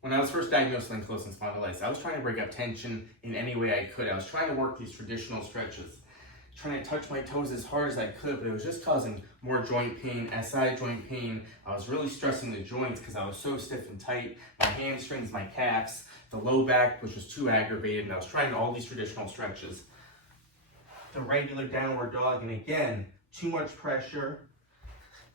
When I was first diagnosed with ankylosing spondylitis, I was trying to break up tension in any way I could. I was trying to work these traditional stretches, trying to touch my toes as hard as I could, but it was just causing more joint pain, SI joint pain. I was really stressing the joints because I was so stiff and tight. My hamstrings, my calves, the low back was just too aggravated, and I was trying all these traditional stretches. The regular downward dog, and again, too much pressure,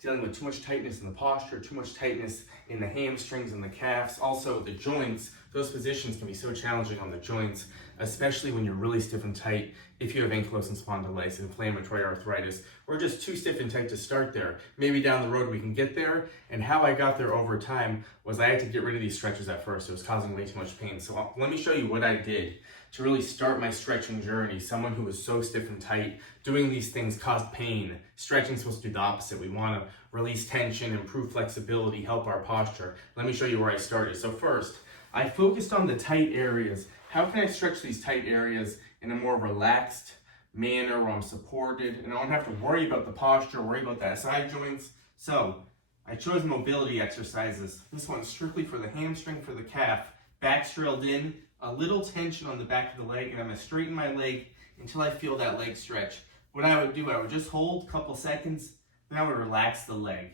dealing with too much tightness in the posture, too much tightness in the hamstrings and the calves. Also the joints, those positions can be so challenging on the joints, especially when you're really stiff and tight. If you have ankylosing spondylitis, inflammatory arthritis, or just too stiff and tight to start there. Maybe down the road we can get there. And how I got there over time was I had to get rid of these stretches at first. It was causing way too much pain. So let me show you what I did to really start my stretching journey. Someone who was so stiff and tight, doing these things caused pain. Stretching is supposed to do the opposite. We want to release tension, improve flexibility, help our posture. Let me show you where I started. So first, I focused on the tight areas. How can I stretch these tight areas in a more relaxed manner where I'm supported and I don't have to worry about the posture, worry about the SI joints? So I chose mobility exercises. This one's strictly for the hamstring, for the calf. Back's drilled in, a little tension on the back of the leg, and I'm gonna straighten my leg until I feel that leg stretch. What I would do, I would just hold a couple seconds, then I would relax the leg.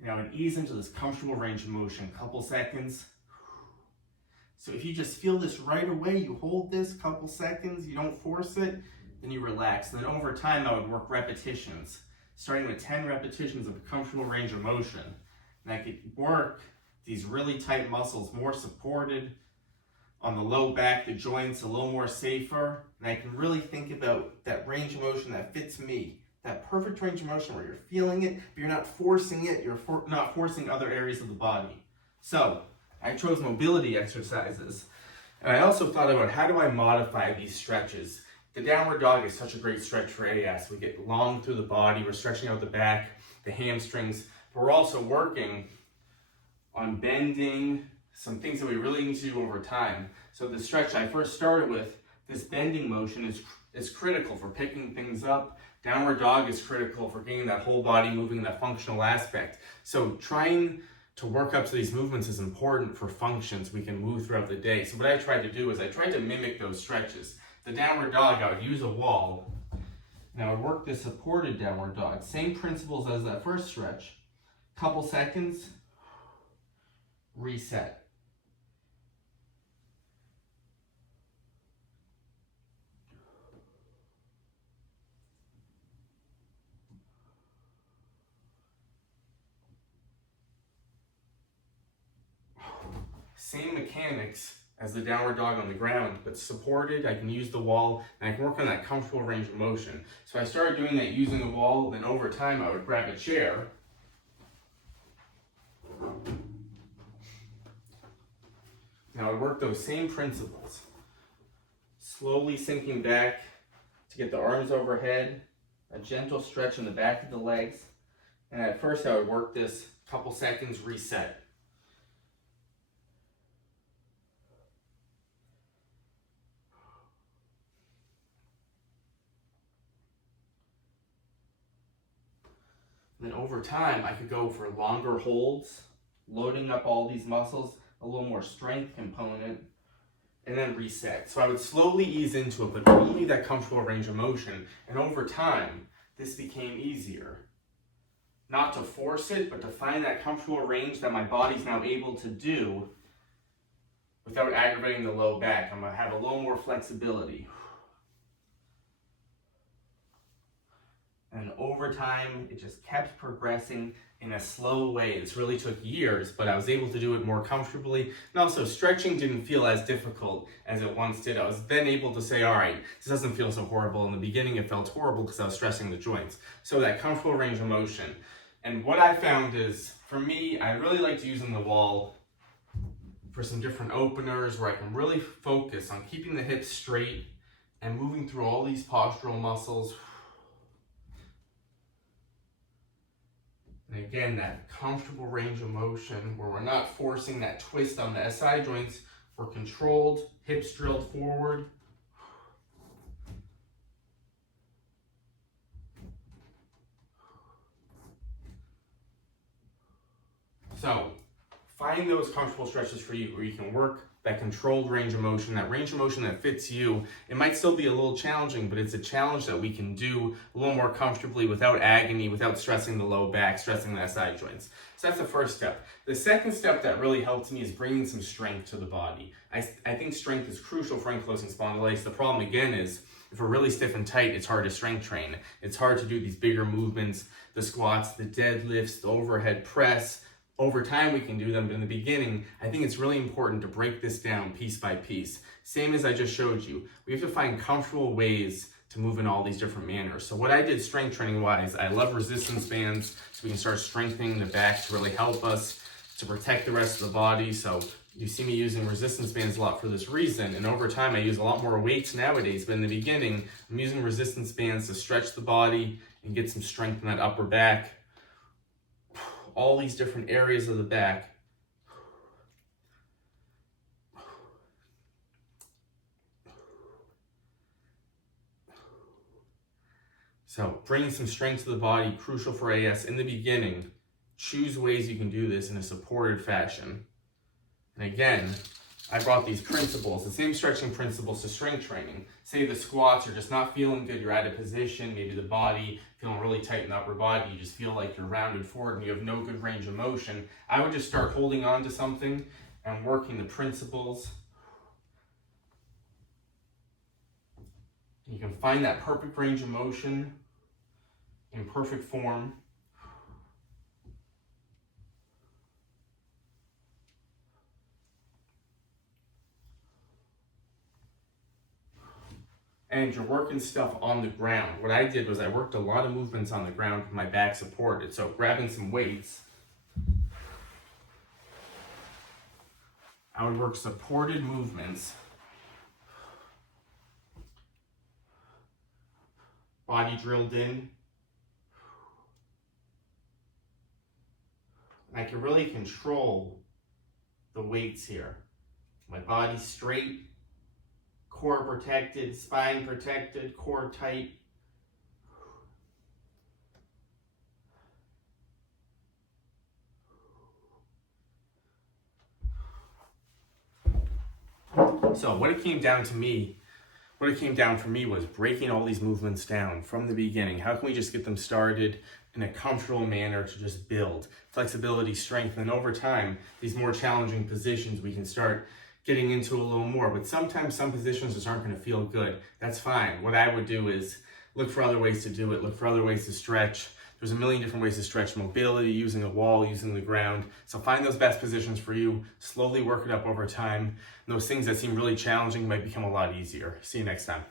And I would ease into this comfortable range of motion, couple seconds. So if you just feel this right away, you hold this couple seconds, you don't force it, then you relax. And then over time, I would work repetitions, starting with 10 repetitions of a comfortable range of motion. And I could work these really tight muscles, more supported on the low back, the joints, a little more safer. And I can really think about that range of motion that fits me, that perfect range of motion where you're feeling it, but you're not forcing it, you're not forcing other areas of the body. So I chose mobility exercises. And I also thought about how do I modify these stretches. The downward dog is such a great stretch for AS. We get long through the body, we're stretching out the back, the hamstrings, but we're also working on bending, some things that we really need to do over time. So the stretch I first started with, this bending motion is critical for picking things up. Downward dog is critical for getting that whole body moving, that functional aspect. So trying to work up to these movements is important for functions we can move throughout the day. So what I tried to do is I tried to mimic those stretches. The downward dog, I would use a wall, and I would work the supported downward dog. Same principles as that first stretch. Couple seconds, reset. Same mechanics as the downward dog on the ground, but supported. I can use the wall, and I can work on that comfortable range of motion. So I started doing that using the wall, then over time I would grab a chair. And I would work those same principles. Slowly sinking back to get the arms overhead, a gentle stretch in the back of the legs. And at first I would work this couple seconds, reset. And then over time, I could go for longer holds, loading up all these muscles, a little more strength component, and then reset. So I would slowly ease into it, but only that comfortable range of motion. And over time, this became easier. Not to force it, but to find that comfortable range that my body's now able to do without aggravating the low back. I'm gonna have a little more flexibility. And over time, it just kept progressing in a slow way. This really took years, but I was able to do it more comfortably. And also, stretching didn't feel as difficult as it once did. I was then able to say, all right, this doesn't feel so horrible. In the beginning, it felt horrible because I was stressing the joints. So that comfortable range of motion. And what I found is, for me, I really liked using the wall for some different openers where I can really focus on keeping the hips straight and moving through all these postural muscles. And again, that comfortable range of motion where we're not forcing that twist on the SI joints. We're controlled, hips drilled forward. So, Find those comfortable stretches for you where you can work that controlled range of motion, that range of motion that fits you. It might still be a little challenging, but it's a challenge that we can do a little more comfortably without agony, without stressing the low back, stressing the SI joints. So that's the first step. The second step that really helps me is bringing some strength to the body. I think strength is crucial for ankylosing spondylitis. The problem again is if we're really stiff and tight, it's hard to strength train. It's hard to do these bigger movements, the squats, the deadlifts, the overhead press. Over time we can do them, but in the beginning, I think it's really important to break this down piece by piece. Same as I just showed you, we have to find comfortable ways to move in all these different manners. So what I did strength training wise, I love resistance bands, so we can start strengthening the back to really help us to protect the rest of the body. So you see me using resistance bands a lot for this reason, and over time I use a lot more weights nowadays, but in the beginning, I'm using resistance bands to stretch the body and get some strength in that upper back. All these different areas of the back. So bringing some strength to the body, crucial for AS in the beginning. Choose ways you can do this in a supported fashion. And again, I brought these principles, the same stretching principles to strength training. Say the squats, you're just not feeling good, you're out of position, maybe the body feeling really tight in the upper body, you just feel like you're rounded forward and you have no good range of motion. I would just start holding on to something and working the principles. You can find that perfect range of motion in perfect form. And you're working stuff on the ground. What I did was I worked a lot of movements on the ground with my back supported. So grabbing some weights, I would work supported movements, body drilled in. And I can really control the weights here. My body's straight, core protected, spine protected, core tight. So what it came down for me was breaking all these movements down from the beginning. How can we just get them started in a comfortable manner to just build flexibility, strength, and over time, these more challenging positions we can start getting into a little more. But sometimes some positions just aren't going to feel good. That's fine. What I would do is look for other ways to do it, look for other ways to stretch. There's a million different ways to stretch mobility, using a wall, using the ground. So find those best positions for you, slowly work it up over time. And those things that seem really challenging might become a lot easier. See you next time.